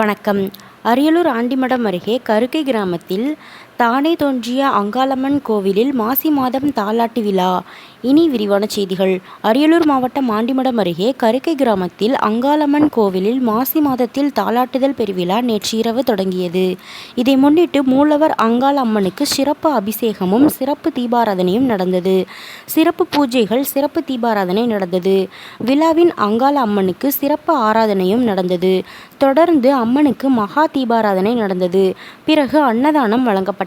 வணக்கம். அரியலூர் ஆண்டிமடம் அருகே கருக்கை கிராமத்தில் தானே தோன்றிய அங்காளம்மன் கோவிலில் மாசி மாதம் தாலாட்டு விழா. இனி விரிவான செய்திகள். அரியலூர் மாவட்டம் ஆண்டிமடம் அருகே கருக்கை கிராமத்தில் அங்காளம்மன் கோவிலில் மாசி மாதத்தில் தாலாட்டுதல் பெருவிழா நேற்று இரவு தொடங்கியது. இதை முன்னிட்டு மூலவர் அங்காள அம்மனுக்கு சிறப்பு அபிஷேகமும் சிறப்பு தீபாராதனையும் நடந்தது. சிறப்பு பூஜைகள் சிறப்பு தீபாராதனை நடந்தது. விழாவின் அங்காள அம்மனுக்கு சிறப்பு ஆராதனையும் நடந்தது. தொடர்ந்து அம்மனுக்கு மகா தீபாராதனை நடந்தது. பிறகு அன்னதானம் வழங்கப்பட்டது.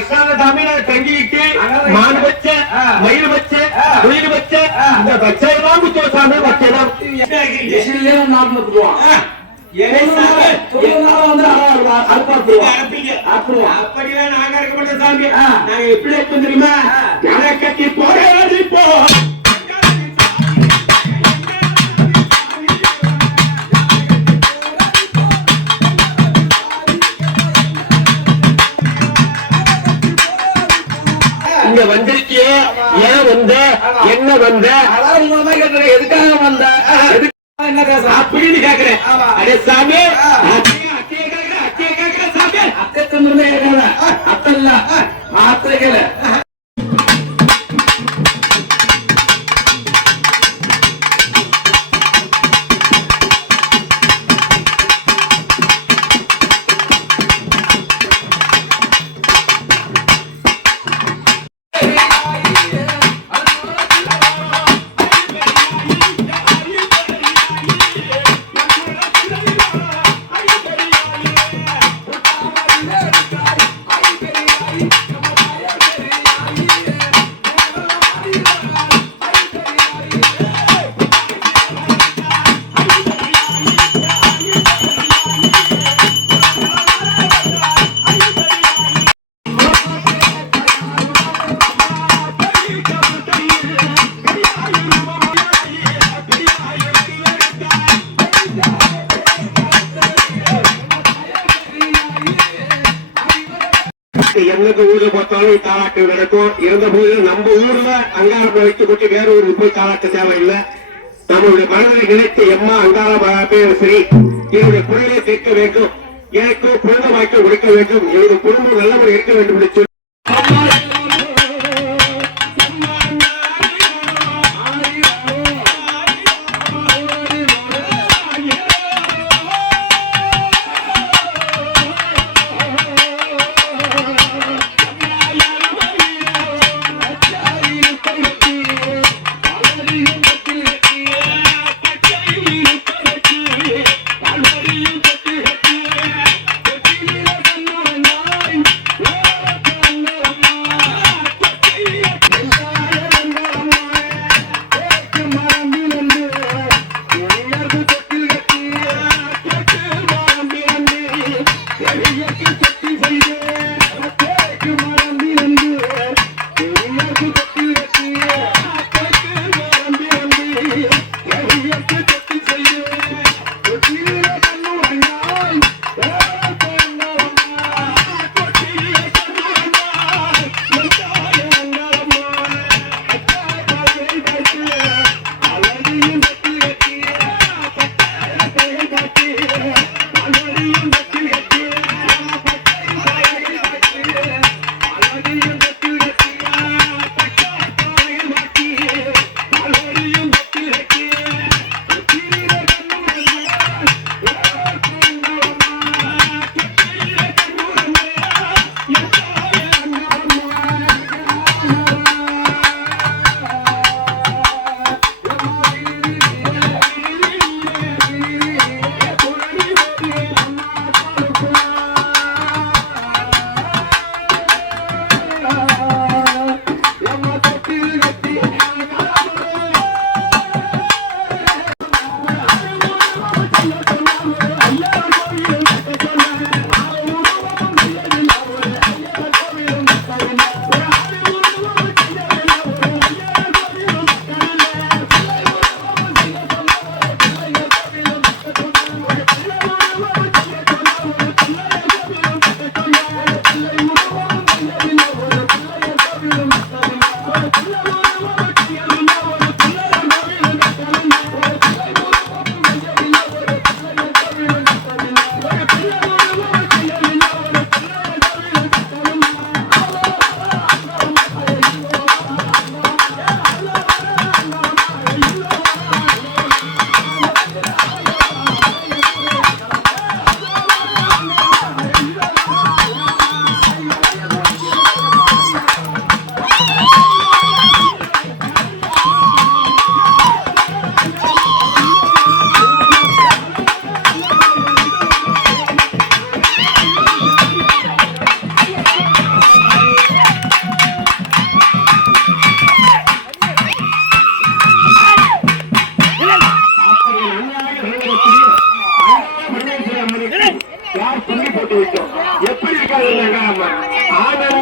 சாமி நான் தங்கிட்டு மான் வச்ச மயில் வச்ச உயிர் வச்ச இந்த வச்சதான் குத்துவ சாமி வச்சதான் அப்படிலாம் நாங்க இருக்க மாட்டோம் சாமி. நாங்க எப்படி தெரியுமா? கட்டி போராடி போ. என்ன வந்த? எதுக்காக வந்த? அப்படின்னு கேக்குறேன். அடே சாமி. அத்தைய கேக்குறேன் அத்தைய கேக்குறேன் சாமி. அத்தை தந்துருந்தே கேக்குறேன் அத்தல்ல. இன்னைக்கு எந்த ஊர்ல பார்த்தாலும் தாலாட்டு நடக்கும். இருந்த போது நம்ம ஊர்ல அங்காரம் வைத்து கொண்டு வேற ஊருக்கு போய் தாலாட்ட தேவையில்லை நம்மளுடைய மனதில் நினைத்து எம்மா அங்காரம் சரி என்னுடைய குரலை கேட்க வேண்டும். எனக்கு குழந்தை வாய்க்க உடைக்க வேண்டும். எனது குடும்பம் நல்லபடி இருக்க வேண்டும் என்று சொல்லி ஆதரவு